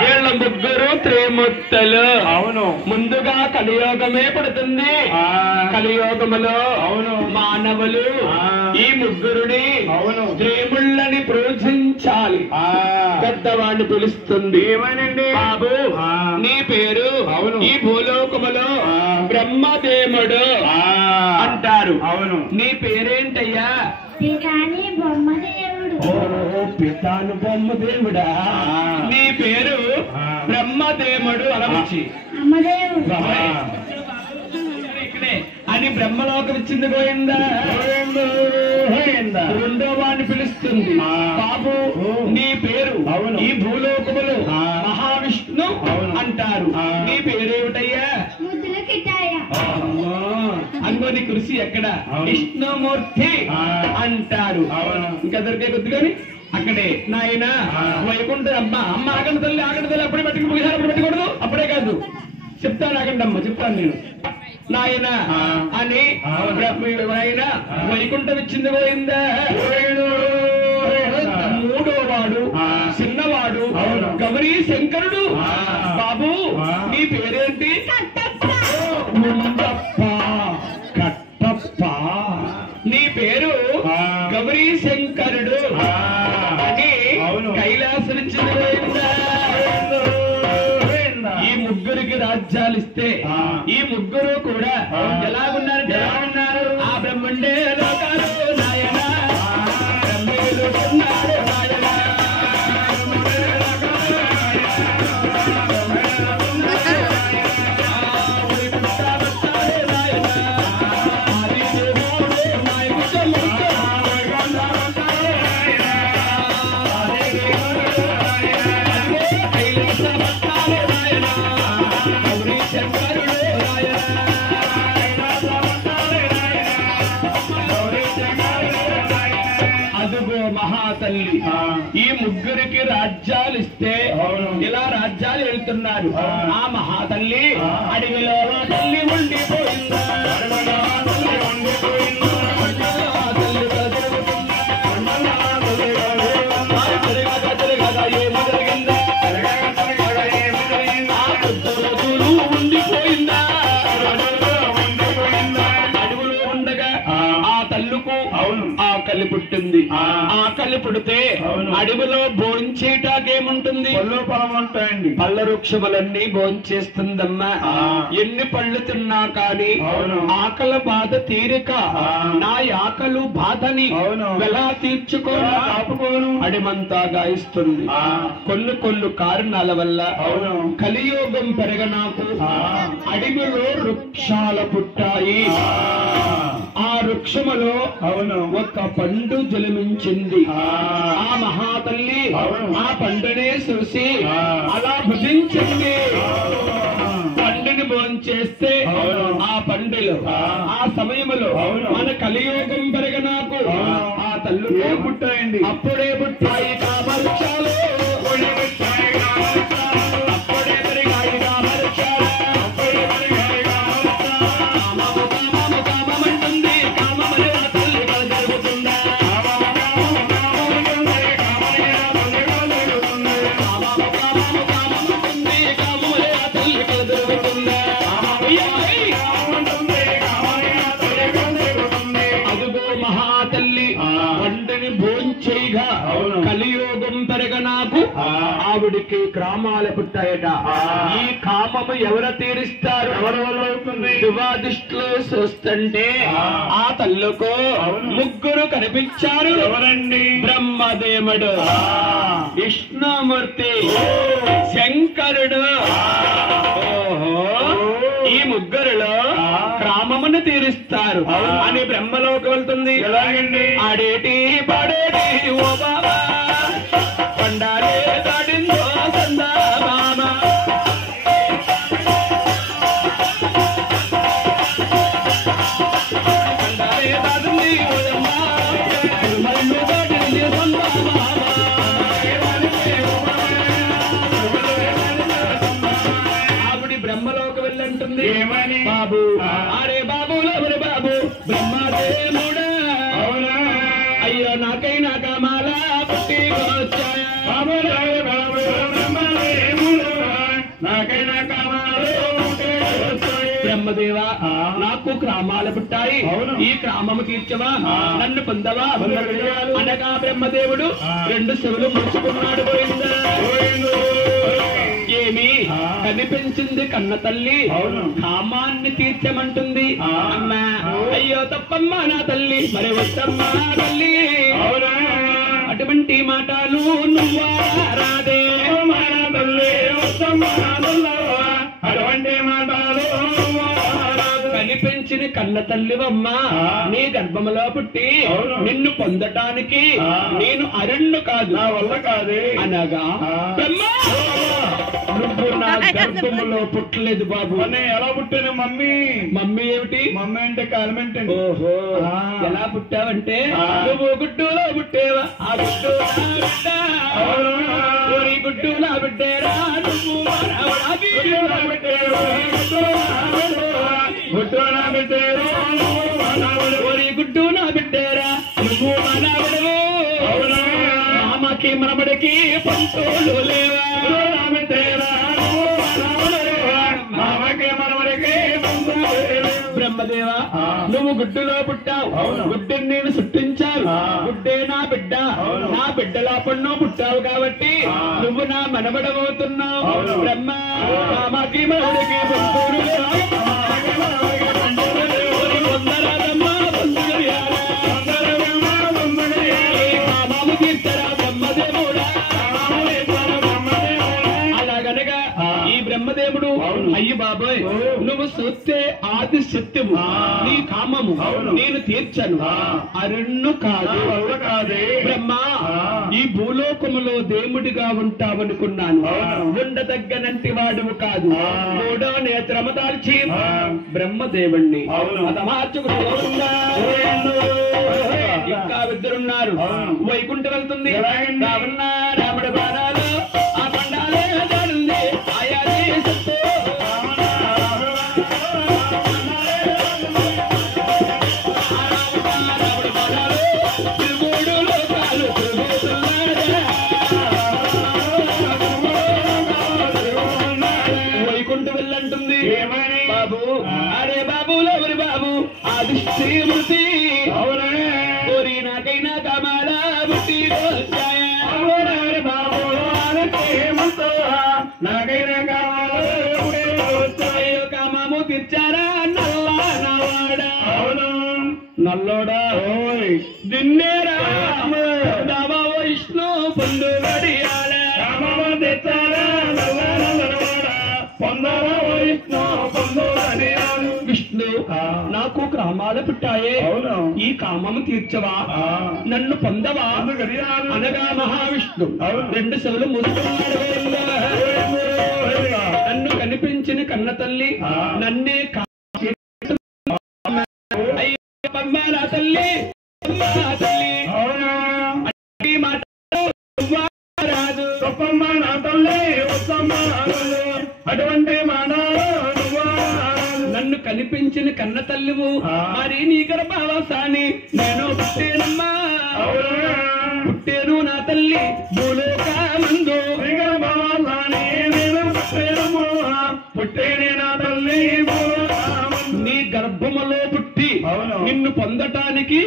వీళ్ళ ముగ్గురు త్రిమూర్తులు. అవును. ముందుగా కలియోగమే పడుతుంది. కలియోగములో అవును మానవులు ఈ ముగ్గురుని అవును త్రిముళ్ళని పూజించాలి. పెద్దవాడిని పిలుస్తుంది. ఏమనండి బాబు నీ పేరు? అవును. ఈ భూలోకములో బ్రహ్మదేవుడు అంటారు. అవును. నీ పేరేంటయ్యా? పితాని బొమ్మదేవుడు. పితాను బొమ్మదేవుడా? నీ పేరు బ్రహ్మదేవుడు అనవచ్చు. అమ్మదేవుడు. ఇక్కడే అని బ్రహ్మలోకం ఇచ్చింది గోయిందా? రెండో వాడిని పిలుస్తుంది. బాబు నీ పేరు? అవును. ఈ భూలోకములు మహావిష్ణు అంటారు. నీ పేరేమిటయ్యా? ముద్దుల కిటాయ. అంగోని కృషి ఎక్కడ? విష్ణుమూర్తి అంటారు. ఇంకా దొరికే కొద్దిగాని అక్కడే నాయన వైకుంఠ అమ్మ అమ్మ ఆగండి తల్లి, ఆగండి తల్లి, అప్పుడే పెట్టుకుని ముగిసారి అప్పుడు పెట్టకూడదు. అప్పుడే కాదు చెప్తాను, ఆగండి అమ్మ చెప్తాను నేను. నాయన అని నాయన వైకుంఠం ఇచ్చింది పోయిందా? మూడో వాడు చిన్నవాడు గౌరీ శంకరుడు. బాబు నీ పేరేంటి? ముందప్ప కట్టప్ప. నీ పేరు గౌరీ శంకరుడు అని కైలాసం ఇచ్చింది పోయిందా? ఈ ముగ్గురికి రాజ్యాలు ఇస్తే ఈ ముగ్గురు కూడా ఎలాగున్నారంటే ఆ బ్రహ్మండే లోకాలు నాయన బ్రహ్మేలు ఉన్నాడు నాయన. మహాతల్లి ఈ ముగ్గురికి రాజ్యాలు ఇస్తే ఇలా రాజ్యాలు వెళ్తున్నారు. ఆ మహాతల్లి అడవిలో తల్లి ఉండిపోయిందా? ఏమి జరిగిందా? ఉండిపోయిందా? అడవులో ఉండగా ఆ తల్లుకు ఆకలి పుట్టింది. ఆకలి పుడితే అడవిలో భోంచేటాకేముంటుంది? పళ్ళు పొలం ఉంటాయండి. పళ్ళ వృక్షములన్నీ భోంచేస్తుందమ్మా. ఎన్ని పళ్ళు తిన్నా కానీ ఆకలి బాధ తీరిక నా ఆకలు బాధని ఎలా తీర్చుకోను ఆపుకోను అడిమంతా గాయిస్తుంది. కొన్ని కారణాల వల్ల కలియోగం పెరగనాకు అడవిలో వృక్షాల పుట్టాయి. ఆ వృక్షములో ఒక పండు జలమించింది. ఆ మహాతల్లి ఆ పండునే చూసి అలా భుజించింది. పండుని భోంచేస్తే ఆ పండులో ఆ సమయంలో మన కలియోగం పెరగనాకు ఆ తల్లునే పుట్టాయండి. అప్పుడే పుట్టాయి కామవృక్షాలు. అప్పుడే పెరిగాయి కామవృక్షాలు. కామమంటుంది కామమని ఆ తల్లి కలగలుగుతుందా? కామమంటుంది కామమని ఆ తల్లి కలగలుగుతుందా? అదుగో మహాతల్లి పండుని భోంచేయగా కలియోగం పెరగనాకు ఆవిడికి గ్రామాలు పుట్టాయట. ఈ కామము ఎవరు తీరుస్తారు? ఎవరి వల్ల అవుతుంది? దివాదిష్టిలో చూస్తుంటే ఆ తల్లుకు ముగ్గురు కనిపించారు. ఎవరండి? బ్రహ్మదేవుడు, విష్ణుమూర్తి, శంకరుడు. ఓహో, ఈ ముగ్గురులో గ్రామమును తీరుస్తారు అని బ్రహ్మలోకి వెళ్తుంది. ఎలాగండి? ఆడేటి పాడేటి ఓ బాబా పండాలే దాడిందో సందా బామా. పండాలే దాడింది ఓయమ్మ మల్లు దాడింది సందా బామా. ఆవిడి బ్రహ్మలోకి వెళ్ళంటుంది. ఏమని? బాబు అరే బాబు ఎవరు బాబు? బ్రహ్మ నాకు గ్రామాలు పుట్టాయి, ఈ గ్రామము తీర్చవా, నన్ను పొందవా అనగా బ్రహ్మదేవుడు రెండు చెవులు మూసుకున్నాడు. పోయిందా ఏమి కనిపించింది కన్న తల్లి, కామాన్ని తీర్చమంటుంది. అమ్మా అయ్యో తప్పమ్మా నా తల్లి, మరి వద్దమ్మా తల్లి, అటువంటి మాటలు నువ్వా రాదే తల్లి, అటువంటి మాటలు కనిపించిన కన్న తల్లివమ్మ, నీ గర్భములో పుట్టి నిన్ను పొందటానికి నేను అరణ్య కాదు, నా వల్ల కాదే అనగా నువ్వు నా గర్భములో పుట్టలేదు బాబు. ఎలా పుట్టాను మమ్మీ? మమ్మీ ఏమిటి? మమ్మీ అంటే కాలమెంట్. ఓహో, ఎలా పుట్టావంటే నువ్వు గుడ్డులో పుట్టేవా, ఆ గుడ్డు గుడ్డులా బిడ్డేరా, నువ్వు గుడ్డు నా బిడ్డేరా, నువ్వు మనవడవు. మామకి మనబడికి పంటోలు లేవా, బ్రహ్మదేవా నువ్వు గుడ్డులో పుట్టావు, గుడ్డుని నేను సృష్టించాను, గుడ్డే నా బిడ్డ, నా బిడ్డలో పన్ను పుట్టావు కాబట్టి నువ్వు నా మనబడబోతున్నావు. బ్రహ్మ మామకి మనవడికి పంటోలు లేవా, బ్రహ్మదేవుడు అయ్యి బాబోయ్ నువ్వు చూస్తే ఆది సత్యము, నీ కామము నేను తీర్చను, అరణ్యు కాదు కాదే బ్రహ్మ. ఈ భూలోకములో దేవుడిగా ఉంటావనుకున్నాను, ఉండదగ్గనంటి వాడువు కాదు. మూడో నేత్రము దాల్చి బ్రహ్మదేవుణ్ణి ఇంకా ఇద్దరున్నారు. వైకుంఠం వెళ్తుంది రావణ రాముడి బాణాలు ఆ పండాలే దాడుంది ఆయాది సత్తు రాముడి బాణాలు తిరుగుడు లోకాలు వైకుంఠం వెళ్ళంటుంది. బాబు అరే బాబులో ఎవరి బాబు ఆది శ్రీమూర్తి ఓరి నాకైనా కమాలా బుట్టి కామము తీర్చారా నల్లవాడా నల్లోడా దిన్నేరా విష్ణు పొందు విష్ణు నాకు గ్రామాలు పుట్టాయే, ఈ కామము తీర్చవా, నన్ను పొందవా అనగా మహావిష్ణు రెండు చెవులు మూసుకున్నాడు. నన్ను కనిపించిన కన్న తల్లి నన్నే నా తల్లి రాదు నా తల్లి అటువంటి నన్ను కనిపించిన కన్న తల్లివు, మరి నీ గర్భావాసాన్ని నేను పుట్టేనమ్మా, పుట్టేను నా తల్లి భూలోకమందు పుట్టేనే నా తల్లి నీ గర్భములో పుట్టి నిన్ను పొందటానికి